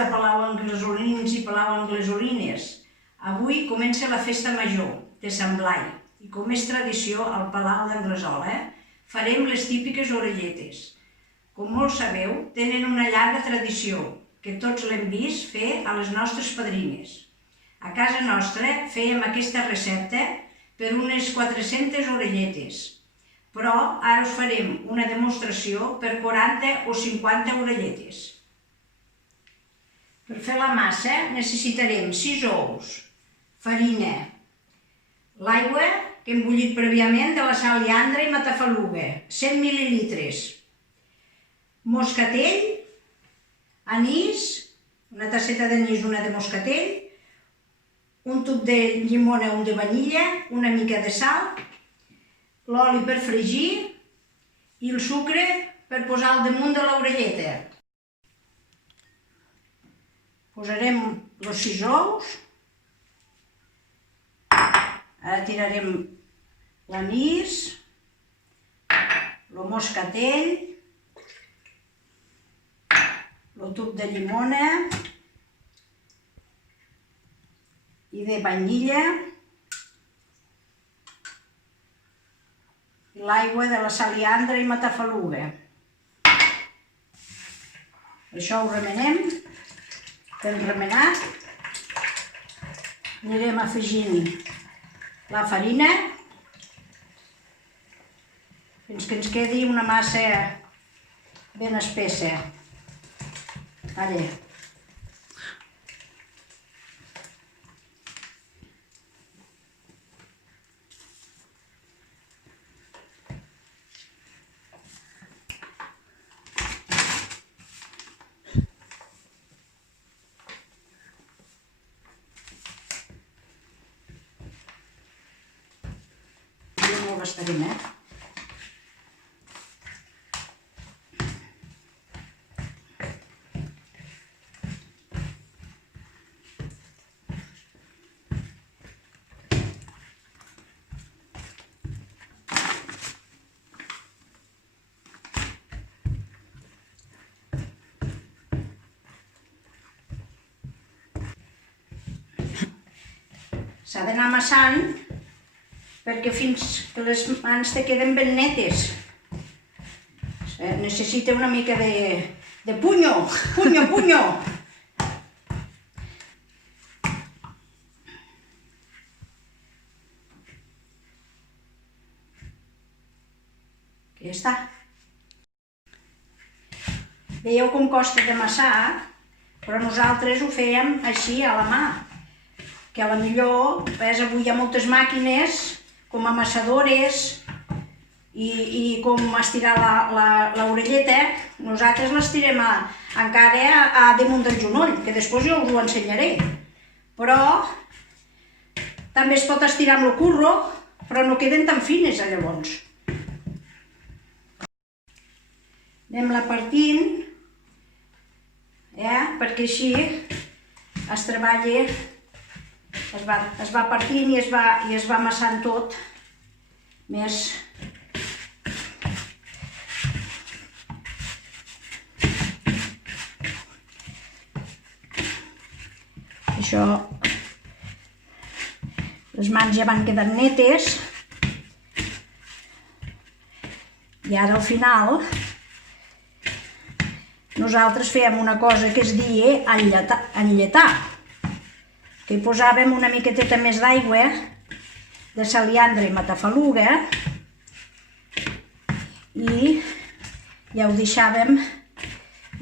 de palauanglesolins i palauanglesolines. Avui comença la festa major de Sant Blai i com és tradició al Palau d'Anglesola farem les típiques orelletes. Com molts sabeu, tenen una llarga tradició que tots l'hem vist fer a les nostres padrines. A casa nostra fèiem aquesta recepta per unes 400 orelletes, però ara us farem una demostració per 40 o 50 orelletes. Per fer la massa necessitarem 6 ous, farina, l'aigua que hem bullit prèviament de la saliandra i matafaluga, 100 mil·lilitres, moscatell, anís, una tasseta d'anís, una de moscatell, un tub de llimona, un de vanilla, una mica de sal, l'oli per fregir i el sucre per posar al damunt de l'orelleta. Posarem els 6 ous, ara tirarem l'anís, el moscatell, el tub de llimona i de vanilla i l'aigua de la saliandra i matafaluga. Això ho remenem. Ben remenat, anirem afegint la farina fins que ens quedi una massa ben espessa. Allà. No ho gastarem, S'ha d'anar amassant perquè fins que les mans te queden ben netes. Necessita una mica de punyo. Ja està. Veieu com costa d'amassar, però nosaltres ho fèiem així a la mà. Que a la millor, avui hi ha moltes màquines com amassadores i com estirar l'orelleta, nosaltres l'estirem encara a damunt del genoll, que després jo us ho ensenyaré. Però també es pot estirar amb el curro, però no queden tan fines llavors. Anem-la partint, perquè així es treballa. Es va partint i es va amassant tot més. Això, les mans ja van quedant netes i ara al final nosaltres fèiem una cosa que es deia enllatar. Que hi posàvem una miqueteta més d'aigua de saliandra i matafaluga i ja ho deixàvem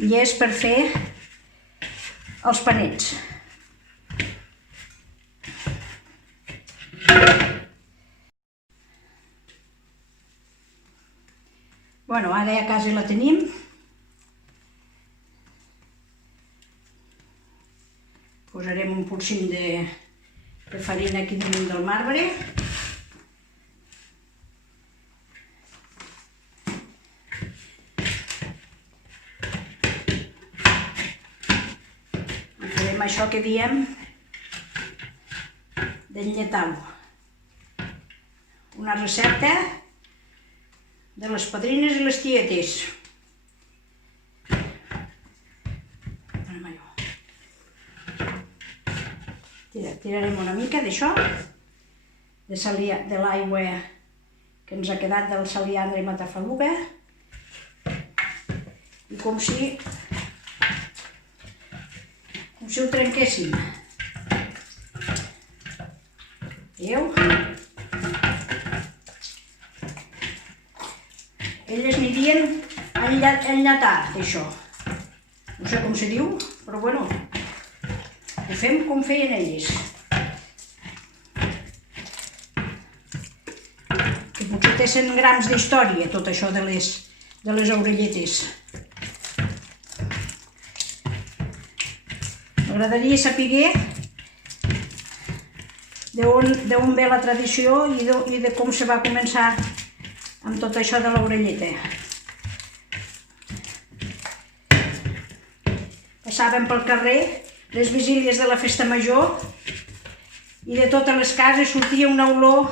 llest per fer els panets. Bueno, ara ja quasi la tenim. Posarem un polsim de farina aquí damunt del marbre. I farem això que diem d'enllatar-ho. Una recepta de les padrines i les tietes. Retirarem una mica d'això, de l'aigua que ens ha quedat del saliandre i matafaluga, i com si ho trenquéssim. Veieu? Elles anirien a enllatar, això. No sé com se diu, però bueno, ho fem com feien elles. Que potser té 100 grams d'història, tot això de les orelletes. M'agradaria saber d'on ve la tradició i de com se va començar amb tot això de l'orelleta. Passàvem pel carrer les vigílies de la festa major i de totes les cases sortia una olor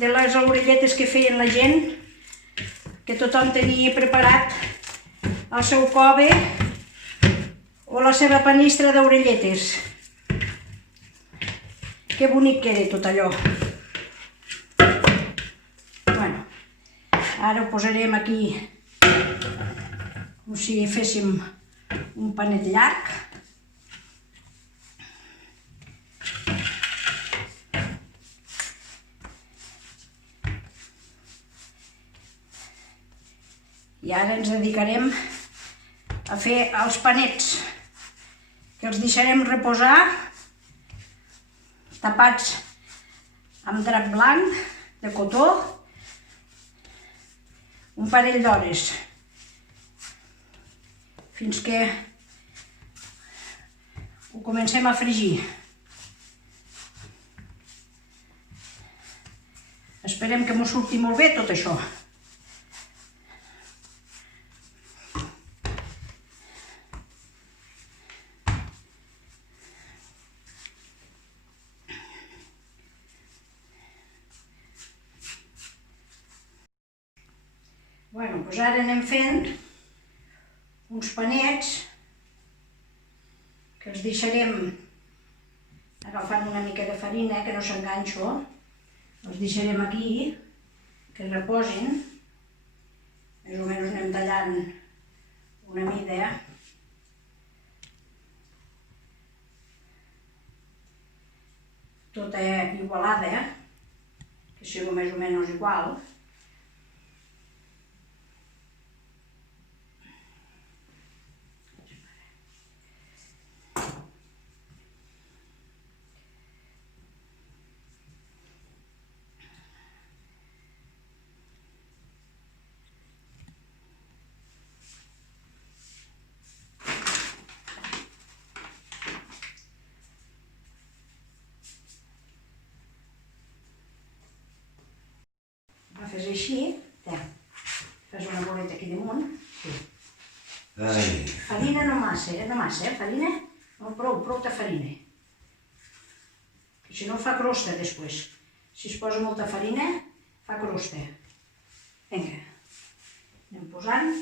de les orelletes que feien la gent, que tothom tenia preparat el seu cove o la seva panistra d'orelletes. Que bonic que era tot allò. Bueno, ara ho posarem aquí com si féssim un panet llarg. I ara ens dedicarem a fer els panets, que els deixarem reposar tapats amb drap blanc de cotó un parell d'hores, fins que ho comencem a fregir. Esperem que m'ho surti molt bé tot això. Bueno, doncs ara anem fent uns panets que els deixarem agafant una mica de farina, que no s'enganxo, els deixarem aquí, que reposin, més o menys anem tallant una mida, tota igualada, que sigui més o menys igual. Fes així, fes una boleta aquí damunt. Farina no massa, farina, no, prou de farina. Si no fa crosta després. Si es posa molta farina, fa crosta. Vinga, anem posant.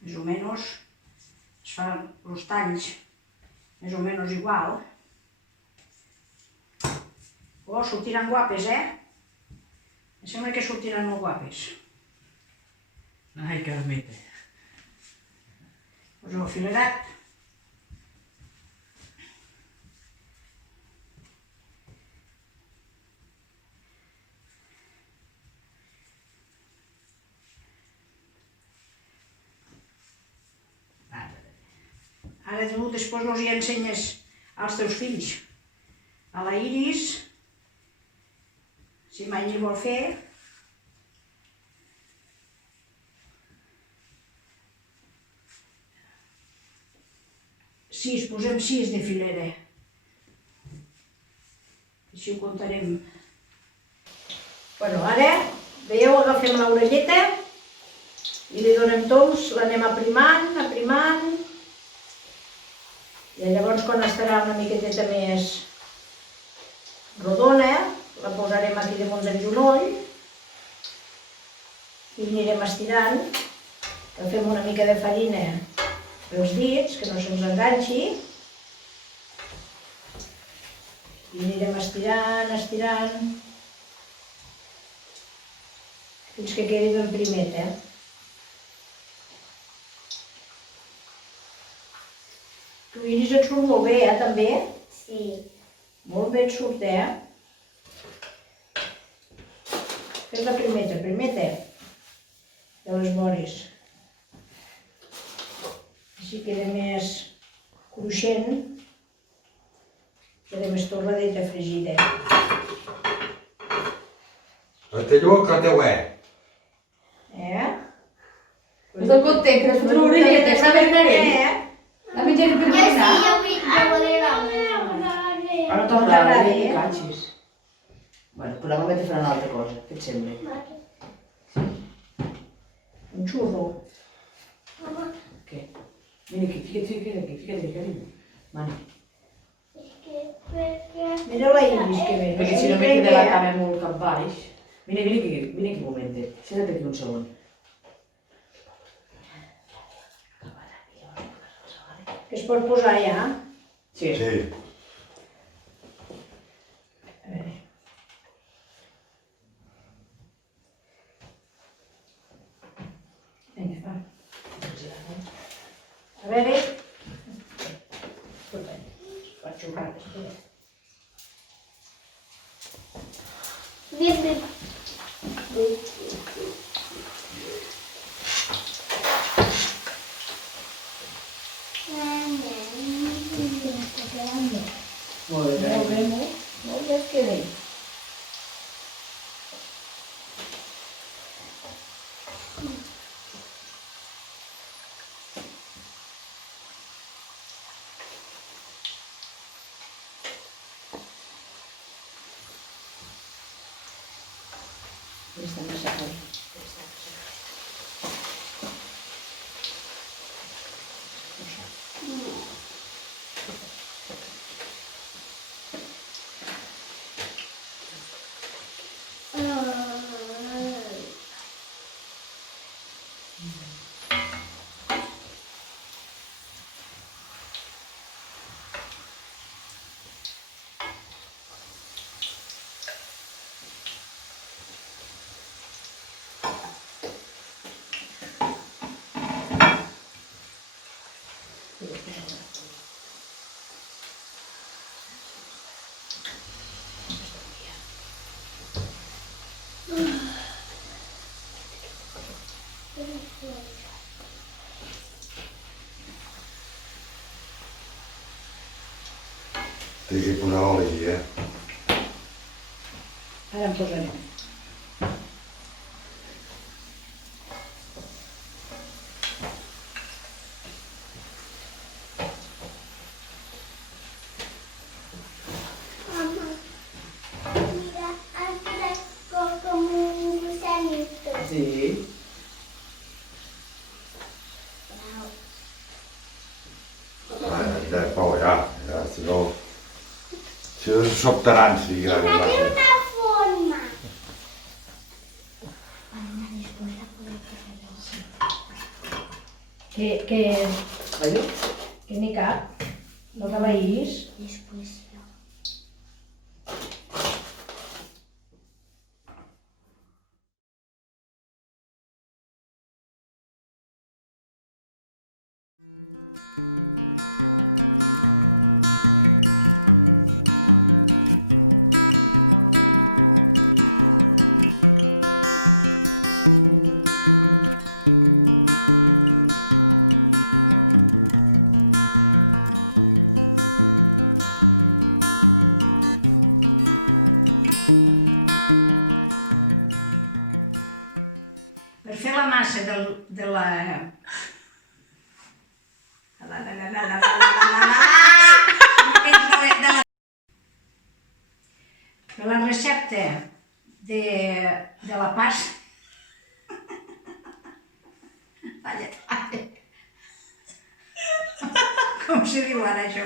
Més o menys es fan els talls més o menys igual. Oh, sortiran guapes, Em sembla que sortiran molt guapes. Ai, Carmeta. Poseu el filerat. Ara tu després els hi ensenyes als teus fills. A la Iris, si mai n'hi vol fer. Posem 6 de filera. Així ho comptarem. Bueno, ara, veieu, agafem l'orelleta i li donem tous, l'anem aprimant. I llavors, quan estarà una miqueteta més rodona, la posarem aquí damunt del genoll i anirem estirant Agafem una mica de farina pels dits, que no se'ns enganxi. I anirem estirant, estirant, fins que quedi ben primet, Tu, Iris, et surt molt bé, també? Sí. Molt bé et surt, Fes la primeta, de les vores. Així queda més cruixent, queda més torradeta fregida. Batalló que teu Estou content que has fet una orelleta, està ben net. La menjaré per Jo sí, dinar. jo vull la Ara t'agrada, Catxis. Bueno, però la mameta farà una altra cosa, que et sembla. Un xurro. Què? Mira aquí, fica't aquí, carinyo. Mani. Mira la Iris que ve. Perquè si no me queda la cama molt cap baix. Mira aquí un moment. Senta't aquí un segon. Que es pot posar ja? Sí. Sí. A veure. Vinga, va. A veure. Escolta, pot jugar, espera. Bien, bien. Molt bé, Molt bé es queda. Està massa fort. Té que posar oli, Ara en posarem. Mamá, mira, aquí como un gusanito. Sí. Prou ja, si no... Si no sobtaran, si Mira, gran tiene massa. una forma. Que n'hi cap. No te veïs. Después no. Per fer la massa de la... De la recepta de la pasta... Falla, falla. Com se diu ara això?